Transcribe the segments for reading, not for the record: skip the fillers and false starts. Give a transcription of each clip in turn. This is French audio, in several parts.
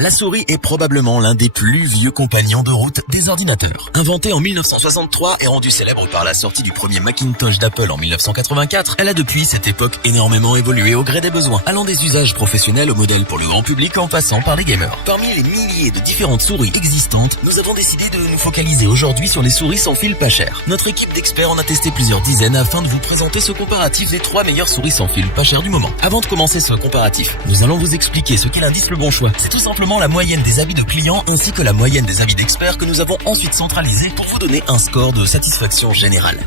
La souris est probablement l'un des plus vieux compagnons de route des ordinateurs. Inventée en 1963 et rendue célèbre par la sortie du premier Macintosh d'Apple en 1984, elle a depuis cette époque énormément évolué au gré des besoins, allant des usages professionnels au modèle pour le grand public en passant par les gamers. Parmi les milliers de différentes souris existantes, nous avons décidé de nous focaliser aujourd'hui sur les souris sans fil pas chères. Notre équipe d'experts en a testé plusieurs dizaines afin de vous présenter ce comparatif des 3 meilleures souris sans fil pas chères du moment. Avant de commencer ce comparatif, nous allons vous expliquer ce qu'est l'indice Le Bon Choix. C'est tout simplement la moyenne des avis de clients ainsi que la moyenne des avis d'experts que nous avons ensuite centralisés pour vous donner un score de satisfaction générale.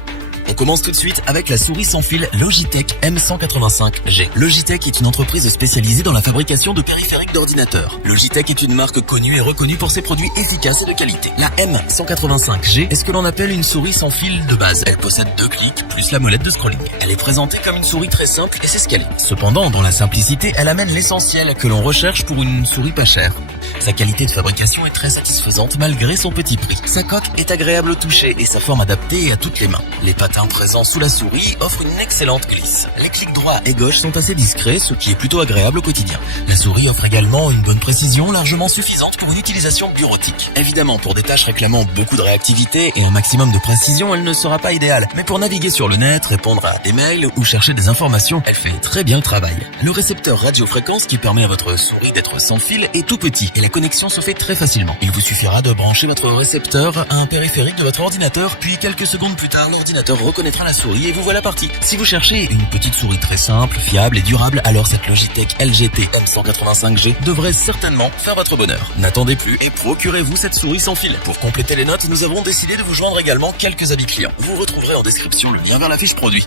On commence tout de suite avec la souris sans fil Logitech M185G. Logitech est une entreprise spécialisée dans la fabrication de périphériques d'ordinateurs. Logitech est une marque connue et reconnue pour ses produits efficaces et de qualité. La M185G est ce que l'on appelle une souris sans fil de base. Elle possède 2 clics plus la molette de scrolling. Elle est présentée comme une souris très simple et c'est ce qu'elle est. Cependant, dans la simplicité, elle amène l'essentiel que l'on recherche pour une souris pas chère. Sa qualité de fabrication est très satisfaisante malgré son petit prix. Sa coque est agréable au toucher et sa forme adaptée à toutes les mains. Les patins présents sous la souris offrent une excellente glisse. Les clics droit et gauche sont assez discrets, ce qui est plutôt agréable au quotidien. La souris offre également une bonne précision largement suffisante pour une utilisation bureautique. Évidemment, pour des tâches réclamant beaucoup de réactivité et un maximum de précision, elle ne sera pas idéale. Mais pour naviguer sur le net, répondre à des mails ou chercher des informations, elle fait très bien le travail. Le récepteur radiofréquence qui permet à votre souris d'être sans fil est tout petit et la connexion se fait très facilement. Il vous suffira de brancher votre récepteur à un périphérique de votre ordinateur, puis quelques secondes plus tard, l'ordinateur reconnaîtra la souris et vous voilà parti. Si vous cherchez une petite souris très simple, fiable et durable, alors cette Logitech LGT M185G devrait certainement faire votre bonheur. N'attendez plus et procurez-vous cette souris sans fil. Pour compléter les notes, nous avons décidé de vous joindre également quelques avis clients. Vous retrouverez en description le lien vers la fiche produit.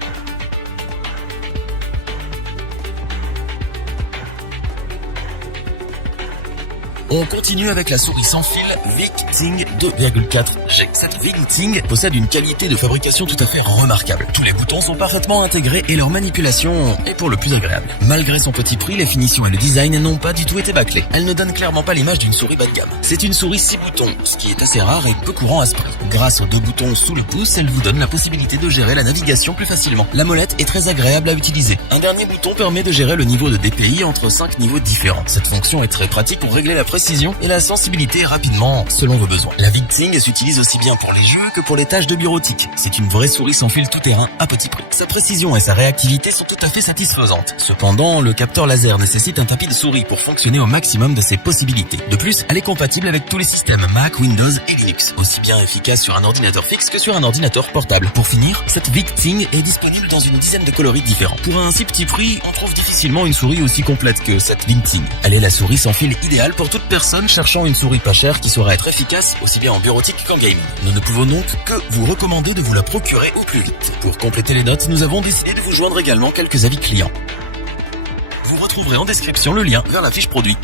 On continue avec la souris sans fil VicTing 2,4G. Cette VicTing possède une qualité de fabrication tout à fait remarquable. Tous les boutons sont parfaitement intégrés et leur manipulation est pour le plus agréable. Malgré son petit prix, les finitions et le design n'ont pas du tout été bâclés. Elle ne donne clairement pas l'image d'une souris bas de gamme. C'est une souris 6 boutons, ce qui est assez rare et peu courant à ce prix. Grâce aux 2 boutons sous le pouce, elle vous donne la possibilité de gérer la navigation plus facilement. La molette est très agréable à utiliser. Un dernier bouton permet de gérer le niveau de DPI entre 5 niveaux différents. Cette fonction est très pratique pour régler la précision et la sensibilité rapidement selon vos besoins. La VicTing s'utilise aussi bien pour les jeux que pour les tâches de bureautique. C'est une vraie souris sans fil tout-terrain à petit prix. Sa précision et sa réactivité sont tout à fait satisfaisantes. Cependant, le capteur laser nécessite un tapis de souris pour fonctionner au maximum de ses possibilités. De plus, elle est compatible avec tous les systèmes Mac, Windows et Linux, aussi bien efficace sur un ordinateur fixe que sur un ordinateur portable. Pour finir, cette VicTing est disponible dans une dizaine de coloris différents. Pour un si petit prix, on trouve difficilement une souris aussi complète que cette VicTing. Elle est la souris sans fil idéale pour toute personne cherchant une souris pas chère qui saura être efficace aussi bien en bureautique qu'en gaming. Nous ne pouvons donc que vous recommander de vous la procurer au plus vite. Pour compléter les notes, nous avons décidé de vous joindre également quelques avis clients. Vous retrouverez en description le lien vers la fiche produit.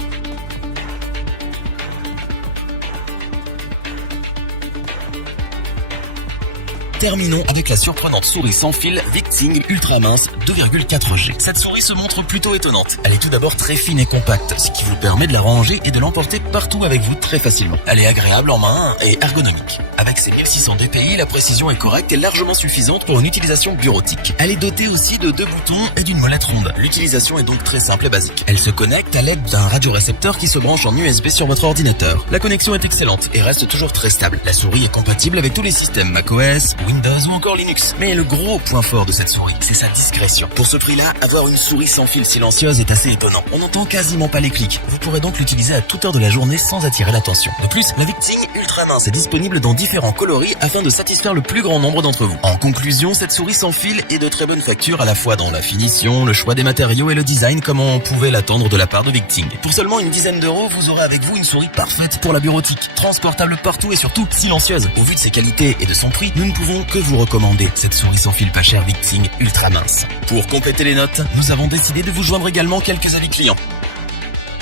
Terminons avec la surprenante souris sans fil VicTing Ultra Mince 2,4G. Cette souris se montre plutôt étonnante. Elle est tout d'abord très fine et compacte, ce qui vous permet de la ranger et de l'emporter partout avec vous très facilement. Elle est agréable en main et ergonomique. Avec ses 1600 dpi, la précision est correcte et largement suffisante pour une utilisation bureautique. Elle est dotée aussi de 2 boutons et d'une molette ronde. L'utilisation est donc très simple et basique. Elle se connecte à l'aide d'un radiorécepteur qui se branche en USB sur votre ordinateur. La connexion est excellente et reste toujours très stable. La souris est compatible avec tous les systèmes macOS, Windows ou encore Linux. Mais le gros point fort de cette souris, c'est sa discrétion. Pour ce prix-là, avoir une souris sans fil silencieuse est assez étonnant. On n'entend quasiment pas les clics. Vous pourrez donc l'utiliser à toute heure de la journée sans attirer l'attention. De plus, la VicTing Ultra Mince est disponible dans différents coloris afin de satisfaire le plus grand nombre d'entre vous. En conclusion, cette souris sans fil est de très bonne facture à la fois dans la finition, le choix des matériaux et le design comme on pouvait l'attendre de la part de VicTing. Pour seulement une dizaine d'euros, vous aurez avec vous une souris parfaite pour la bureautique, transportable partout et surtout silencieuse. Au vu de ses qualités et de son prix, nous ne pouvons que vous recommander cette souris sans fil pas chère VicTing Ultra Mince. Pour compléter les notes, nous avons décidé de vous joindre également quelques avis clients.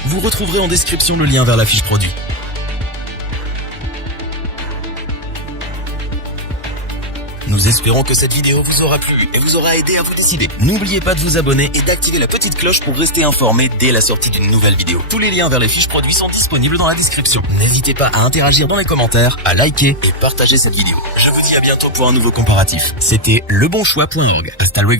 Vous retrouverez en description le lien vers la fiche produit. Nous espérons que cette vidéo vous aura plu et vous aura aidé à vous décider. N'oubliez pas de vous abonner et d'activer la petite cloche pour rester informé dès la sortie d'une nouvelle vidéo. Tous les liens vers les fiches produits sont disponibles dans la description. N'hésitez pas à interagir dans les commentaires, à liker et partager cette vidéo. Je vous dis à bientôt pour un nouveau comparatif. C'était lebonchoix.org. Hasta luego.